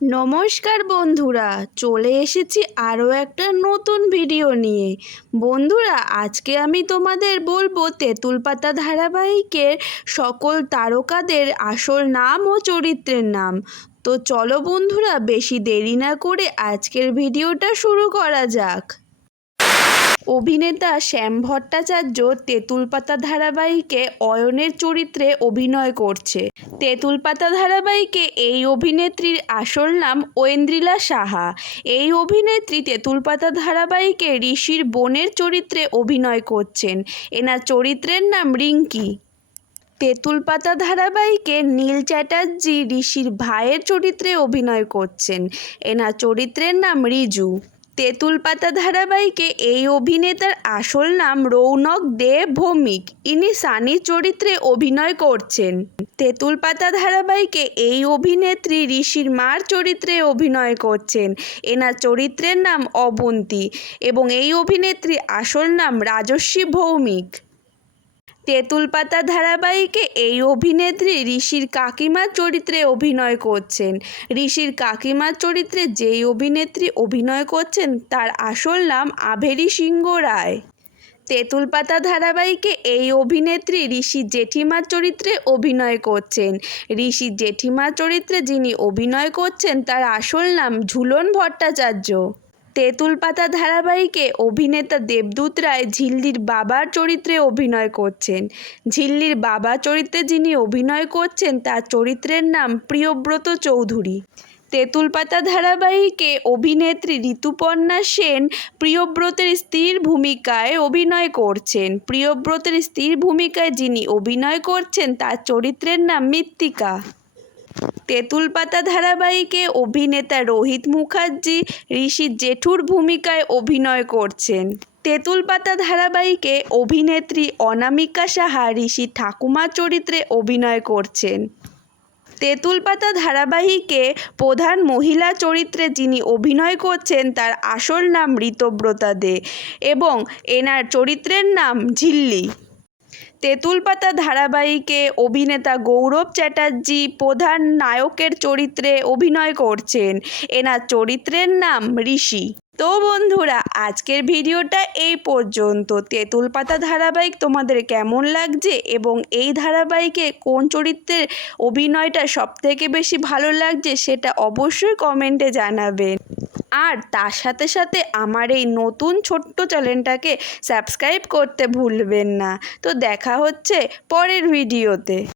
নমস্কার বন্ধুরা, চলে এসেছি আরও একটা নতুন ভিডিও নিয়ে। বন্ধুরা, আজকে আমি তোমাদের বলবো তেঁতুল পাতা ধারাবাহিকের সকল তারকাদের আসল নাম ও চরিত্রের নাম। তো চলো বন্ধুরা, বেশি দেরি না করে আজকের ভিডিওটা শুরু করা যাক। অভিনেতা শ্যাম ভট্টাচার্য তেঁতুল পাতা ধারাবাহিকে অয়নের চরিত্রে অভিনয় করছে। তেঁতুল পাতা ধারাবাহিকে এই অভিনেত্রীর আসল নাম ঐন্দ্রিলা সাহা। এই অভিনেত্রী তেঁতুল পাতা ধারাবাহিকে ঋষির বোনের চরিত্রে অভিনয় করছেন। এনার চরিত্রের নাম রিঙ্কি। তেঁতুল পাতা ধারাবাহিকে নীল চ্যাটার্জি ঋষির ভাইয়ের চরিত্রে অভিনয় করছেন। এনার চরিত্রের নাম রিজু। তেঁতুল পাতা ধারাবাহিকে এই অভিনেতার আসল নাম রৌনক দে ভৌমিক। ইনি সানির চরিত্রে অভিনয় করছেন। তেঁতুল পাতা ধারাবাহিকে এই অভিনেত্রী ঋষির মার চরিত্রে অভিনয় করছেন। এনার চরিত্রের নাম অবন্তী এবং এই অভিনেত্রী আসল নাম রাজস্বী ভৌমিক। তেঁতুল পাতা ধারাবাহিকে এই অভিনেত্রী ঋষির কাকিমার চরিত্রে অভিনয় করছেন। ঋষির কাকিমার চরিত্রে যেই অভিনেত্রী অভিনয় করছেন তার আসল নাম আভেরি সিংহ রায়। তেঁতুল পাতা ধারাবাহিকে এই অভিনেত্রী ঋষির জেঠিমার চরিত্রে অভিনয় করছেন। ঋষির জেঠিমার চরিত্রে যিনি অভিনয় করছেন তার আসল নাম ঝুলন ভট্টাচার্য। তেঁতুল পাতা ধারাবাহিকে অভিনেতা দেবদূত রায় ঝিল্লির বাবার চরিত্রে অভিনয় করছেন। ঝিল্লির বাবা চরিত্রে যিনি অভিনয় করছেন তার চরিত্রের নাম প্রিয়ব্রত চৌধুরী। তেঁতুল পাতা ধারাবাহিকে অভিনেত্রী ঋতুপর্ণা সেন প্রিয়ব্রতের স্ত্রীর ভূমিকায় অভিনয় করছেন। প্রিয়ব্রতের স্ত্রীর ভূমিকায় যিনি অভিনয় করছেন তার চরিত্রের নাম মৃত্তিকা। তেঁতুল পাতা ধারাবাহিকে অভিনেতা রোহিত মুখার্জি ঋষির জেঠুর ভূমিকায় অভিনয় করছেন। তেঁতুল পাতা ধারাবাহিকে অভিনেত্রী অনামিকা সাহা ঋষির ঠাকুমার চরিত্রে অভিনয় করছেন। তেঁতুল পাতা ধারাবাহিকে প্রধান মহিলা চরিত্রে যিনি অভিনয় করছেন তার আসল নাম ঋতব্রতা দে এবং এনার চরিত্রের নাম ঝিল্লি। তেঁতুল পাতা ধারাবাহিকে অভিনেতা গৌরব চ্যাটার্জি প্রধান নায়কের চরিত্রে অভিনয় করছেন। এনার চরিত্রের নাম ঋষি। তো বন্ধুরা, আজকের ভিডিওটা এই পর্যন্ত। তেঁতুল পাতা ধারাবাহিক তোমাদের কেমন লাগছে এবং এই ধারাবাহিকে কোন চরিত্রের অভিনয়টা সবথেকে বেশি ভালো লাগছে সেটা অবশ্যই কমেন্টে জানাবেন। আর তার সাথে সাথে আমার এই নতুন ছোট্ট চ্যানেলটাকে সাবস্ক্রাইব করতে ভুলবেন না। তো দেখা হচ্ছে পরের ভিডিওতে।